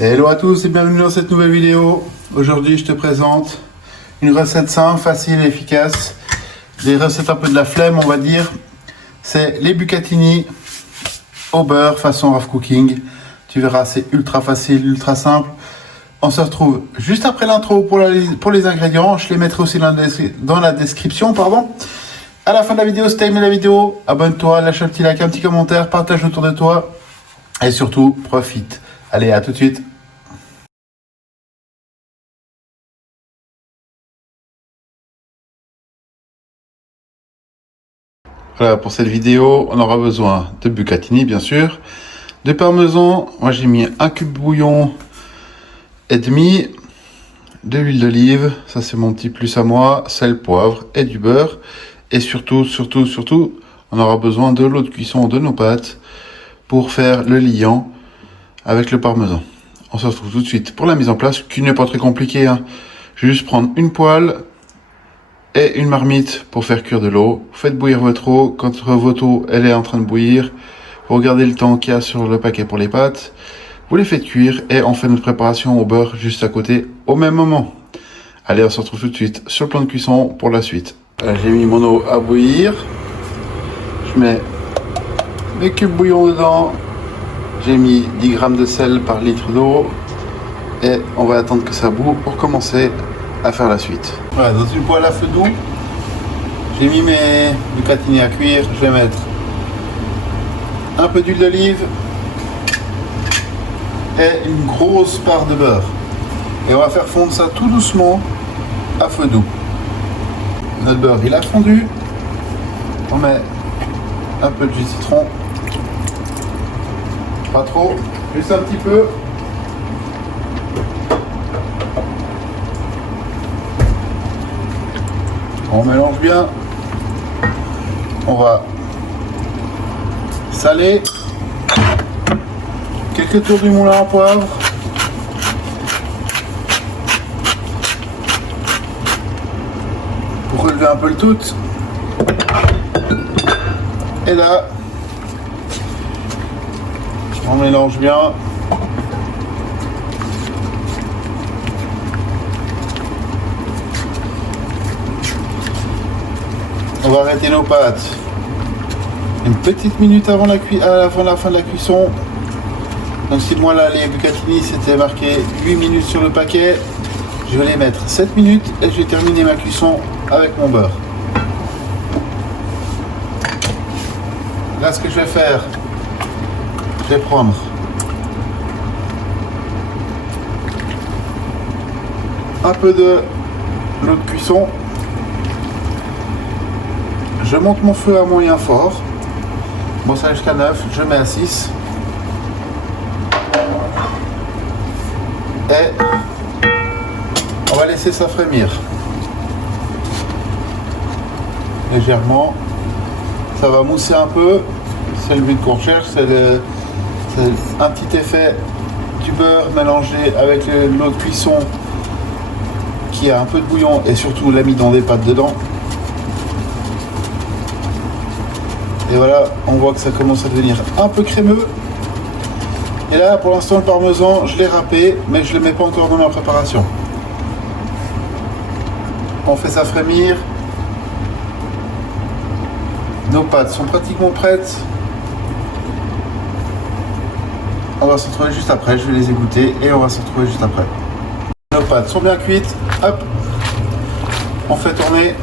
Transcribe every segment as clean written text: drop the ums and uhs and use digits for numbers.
Hello à tous et bienvenue dans cette nouvelle vidéo. Aujourd'hui je te présente une recette simple, facile et efficace. Des recettes un peu de la flemme on va dire. C'est les bucatini au beurre façon rough cooking. Tu verras, c'est ultra facile, ultra simple. On se retrouve juste après l'intro pour les ingrédients. Je les mettrai aussi dans la description. À la fin de la vidéo, si tu as aimé la vidéo, abonne-toi, lâche un petit like, un petit commentaire, partage autour de toi. Et surtout, profite. Allez, à tout de suite. Voilà, pour cette vidéo, on aura besoin de bucatini, bien sûr, de parmesan. Moi, j'ai mis un cube bouillon et demi, de l'huile d'olive, ça c'est mon petit plus à moi, sel, poivre et du beurre. Et surtout, on aura besoin de l'eau de cuisson de nos pâtes pour faire le liant avec le parmesan. On se retrouve tout de suite pour la mise en place, qui n'est pas très compliqué, hein. Je vais juste prendre une poêle et une marmite pour faire cuire de l'eau. Faites bouillir votre eau. Quand votre eau elle est en train de bouillir, vous regardez le temps qu'il y a sur le paquet pour les pâtes. Vous les faites cuire et on fait notre préparation au beurre juste à côté au même moment. Allez, on se retrouve tout de suite sur le plan de cuisson pour la suite. J'ai mis mon eau à bouillir. Je mets mes cubes bouillon dedans. J'ai mis 10 g de sel par litre d'eau. Et on va attendre que ça bout pour commencer à faire la suite. Voilà, dans une poêle à feu doux, j'ai mis mes bucatini à cuire. Je vais mettre un peu d'huile d'olive et une grosse part de beurre. Et on va faire fondre ça tout doucement à feu doux. Notre beurre il a fondu. On met un peu de jus de citron. Pas trop, juste un petit peu. On mélange bien. On va saler. Quelques tours du moulin à poivre. Pour relever un peu le tout. Et là, on mélange bien. On va arrêter nos pâtes une petite minute avant la fin de la cuisson. Donc si moi là les bucatini c'était marqué 8 minutes sur le paquet, je vais les mettre 7 minutes et je vais terminer ma cuisson avec mon beurre. Là ce que je vais faire, je vais prendre un peu de l'eau de cuisson. Je monte mon feu à moyen fort. Bon, ça jusqu'à 9, je mets à 6. Et on va laisser ça frémir. Légèrement. Ça va mousser un peu. C'est le but qu'on cherche. C'est un petit effet du beurre mélangé avec l'eau de cuisson qui a un peu de bouillon et surtout l'amidon des pâtes dedans. Et voilà, on voit que ça commence à devenir un peu crémeux. Et là, pour l'instant, le parmesan, je l'ai râpé, mais je ne le mets pas encore dans ma préparation. On fait ça frémir. Nos pâtes sont pratiquement prêtes. On va se retrouver juste après. Je vais les égoutter et on va se retrouver juste après. Nos pâtes sont bien cuites. Hop, on fait tourner.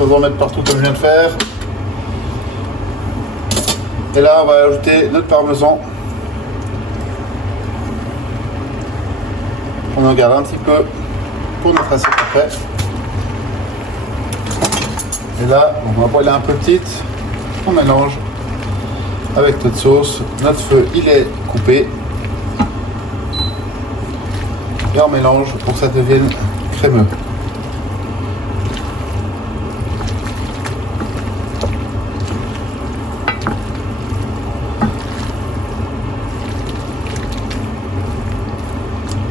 Il faut en mettre partout comme je viens de faire. Et là on va ajouter notre parmesan. On en garde un petit peu pour notre assiette après. Et là, ma poêle est un peu petite. On mélange avec notre sauce. Notre feu il est coupé. Et on mélange pour que ça devienne crémeux.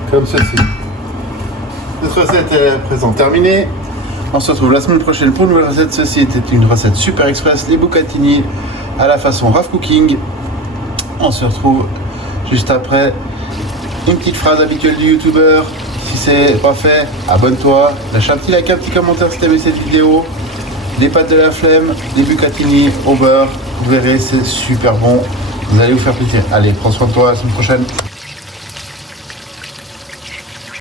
Comme ceci. Notre recette est à présent terminée. On se retrouve la semaine prochaine pour une nouvelle recette. Ceci était une recette super express, les bucatini à la façon rough cooking. On se retrouve Juste après, une petite phrase habituelle du youtubeur. Si c'est pas fait, abonne-toi, lâche un petit like, un petit commentaire si t'as aimé cette vidéo. Des pâtes de la flemme, des bucatini au beurre, vous verrez c'est super bon, vous allez vous faire plaisir. Allez, prends soin de toi, à la semaine prochaine.